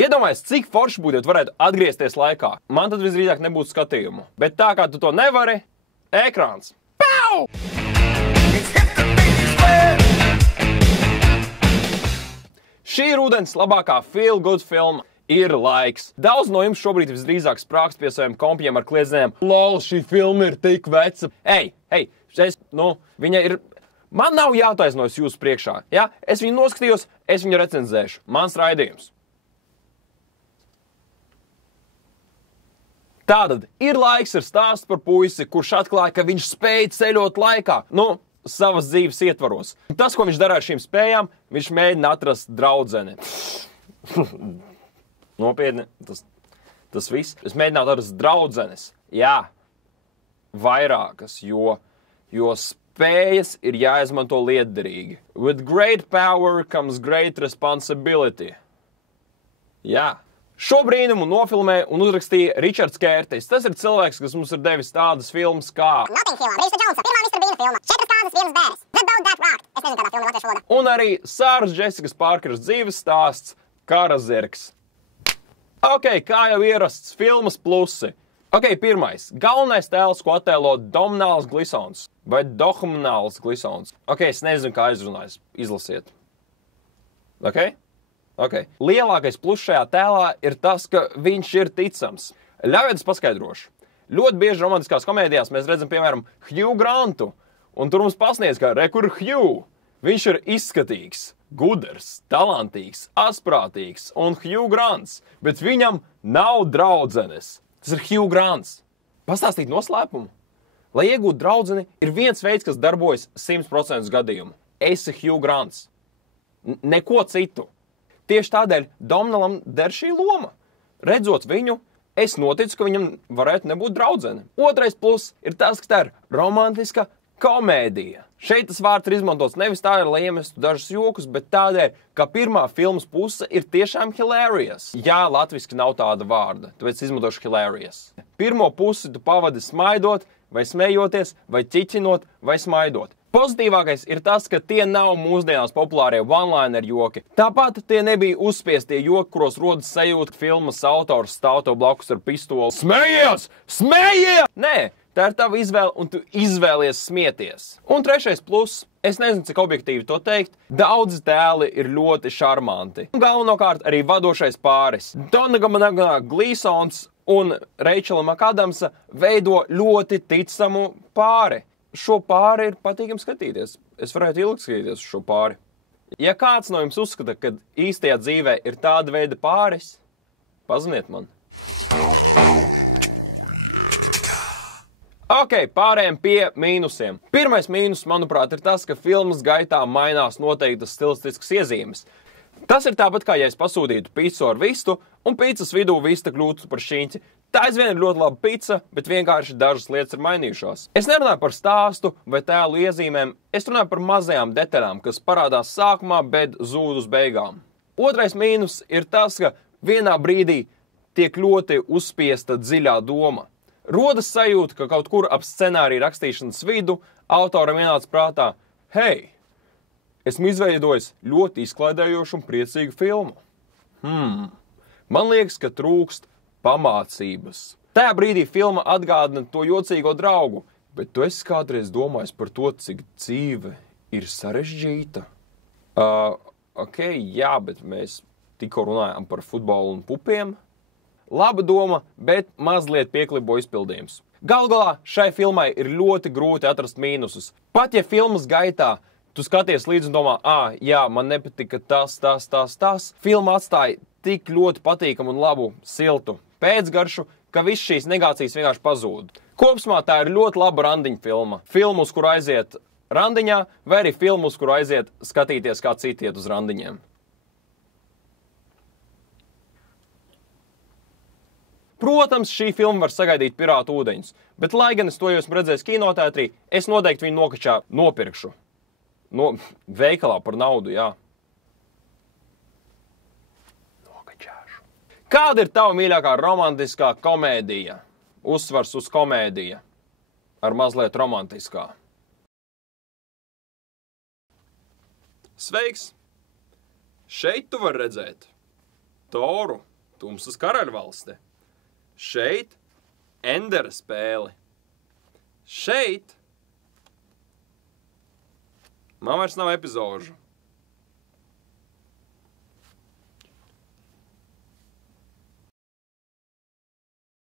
Iedomājies, cik forši būtu, ja tu varētu atgriezties laikā. Man tad visdrīzāk nebūtu skatījumu. Bet tā kā tu to nevari, ekrāns. Pau! Šī rudens labākā feel good filma ir laiks. Daudz no jums šobrīd visdrīzāk sprākst pie saviem kompiem ar kliedzenēm. Lol, šī filma ir tik veca. Viņa ir... Man nav jātaisnojas jūsu priekšā. Ja? Es viņu noskatījos, es viņu recenzēšu. Mans raidījums. Tātad ir laiks ir stāsts par puisi, kurš atklāja, ka viņš spēja ceļot laikā. Savas dzīves ietvaros. Tas, ko viņš dara ar šīm spējām, viņš mēģina atrast draudzeni. Nopietni, tas viss. Es mēģinātu atrast draudzenes. Jā, vairākas, jo spējas ir jāizmanto lietderīgi. With great power comes great responsibility. Jā. Šo brīnumu nofilmēja un uzrakstīja Ričards Kērtis. Tas ir cilvēks, kas mums ir devis tādas filmas kā Notting Hillā, Brīsa Džonsa, pirmā Mr. Beana filma, 4 kāzas, 1 bēres, The Boat That Rocked. Es nezinu, kādā filma latviešu valodā. Un arī Sāras Džesikas Parkeras dzīves stāsts Karazirgs. Kā jau ierasts, filmas plusi. Pirmais. Galvenais tēls, ko attēlo Domhnāls Glisons. Vai Dohmnāls Glisons. Es nezinu, kā aizrunājas. Izlasiet. Lielākais pluss šajā tēlā ir tas, ka viņš ir ticams. Ļaujiet es paskaidrošu. Ļoti bieži romantiskās komēdijās mēs redzam, piemēram, Hugh Grantu. Un tur mums pasniedz, ka kur Hugh. Viņš ir izskatīgs, gudrs, talantīgs, asprātīgs un Hugh Grants. Bet viņam nav draudzenes. Tas ir Hugh Grants. Pastāstīt noslēpumu. Lai iegūtu draudzeni, ir viens veids, kas darbojas 100% gadījumu. Esi Hugh Grants. Neko citu. Tieši tādēļ Domhnalam der šī loma. Redzot viņu, es noticu, ka viņam varētu nebūt draudzene. Otrais pluss ir tas, ka tā ir romantiska komēdija. Šeit tas vārds ir izmantots nevis tā, lai iemestu dažus jokus, bet tādēļ, ka pirmā filmas puse ir tiešām hilarious. Jā, latviski nav tāda vārda, tāpēc izmantošu hilarious. Pirmo pusi tu pavadi smaidot, vai smejoties, vai ķiķinot, vai smaidot. Pozitīvākais ir tas, ka tie nav mūsdienās populārie one-liner joki. Tāpat tie nebija uzspiestie joki, kuros rodas sajūta, ka filmas autors stāv tev blakus ar pistoli. Smejies! Smejies! Nē, tā ir tava izvēle, un tu izvēlies smieties. Un trešais pluss, es nezinu, cik objektīvi to teikt, daudzi tēli ir ļoti šarmanti. Galvenokārt arī vadošais pāris. Domhnāla Glisons un Reičela Makadamsa veido ļoti ticamu pāri. Šo pāri ir patīkami skatīties. Es varētu ilgi skatīties uz šo pāri. Ja kāds no jums uzskata, ka īstajā dzīvē ir tāda veida pāris, pazvaniet man. Pārējiem pie mīnusiem. Pirmais mīnus, manuprāt, ir tas, ka filmas gaitā mainās noteiktas stilistiskas iezīmes. Tas ir tāpat, kā ja es pasūtītu picu ar vistu, un picas vidū vista kļūtu par šķiņķi. Tā aizvien ir ļoti laba pica, bet vienkārši dažas lietas ir mainījušās. Es nerunāju par stāstu vai tēlu iezīmēm, es runāju par mazajām detaļām, kas parādās sākumā, bet zūd uz beigām. Otrais mīnus ir tas, ka vienā brīdī tiek ļoti uzspiesta dziļā doma. Rodas sajūta, ka kaut kur ap scenāriju rakstīšanas vidu autoram ienāca prātā: hei, esmu izveidojis ļoti izklaidējošu un priecīgu filmu. Man liekas, ka trūkst pamācības. Tajā brīdī filma atgādina to jocīgo draugu, bet tu esi kādreiz domājis par to, cik dzīve ir sarežģīta? Jā, bet mēs tikko runājām par futbolu un pupiem. Laba doma, bet mazliet pieklibo izpildījums. Galvā šai filmai ir ļoti grūti atrast mīnusus. Pat ja filmas gaitā tu skaties līdzi un domā, jā, man nepatika tas, filma atstāja tik ļoti patīkamu un labu, siltu pēcgaršu, ka viss šīs negācijas vienkārši pazūd. Kopsmā tā ir ļoti laba randiņa filma. Filmu, uz kuru aiziet randiņā, vai arī filmu, uz kuru aiziet skatīties, kā citi iet uz randiņiem. Protams, šī filma var sagaidīt pirātu ūdeņus, bet lai gan es to jau esmu redzējis kinoteātrī, es noteikti viņu nokačā nopirkšu. Veikalā par naudu, jā. Nokačāšu. Kāda ir tava mīļākā romantiskā komēdija? Uzsvars uz komēdija. Ar mazliet romantiskā. Sveiks! Šeit tu var redzēt Toru, Tumsas karaļvalste. Šeit Endera spēle. Šeit man vairs nav epizožu.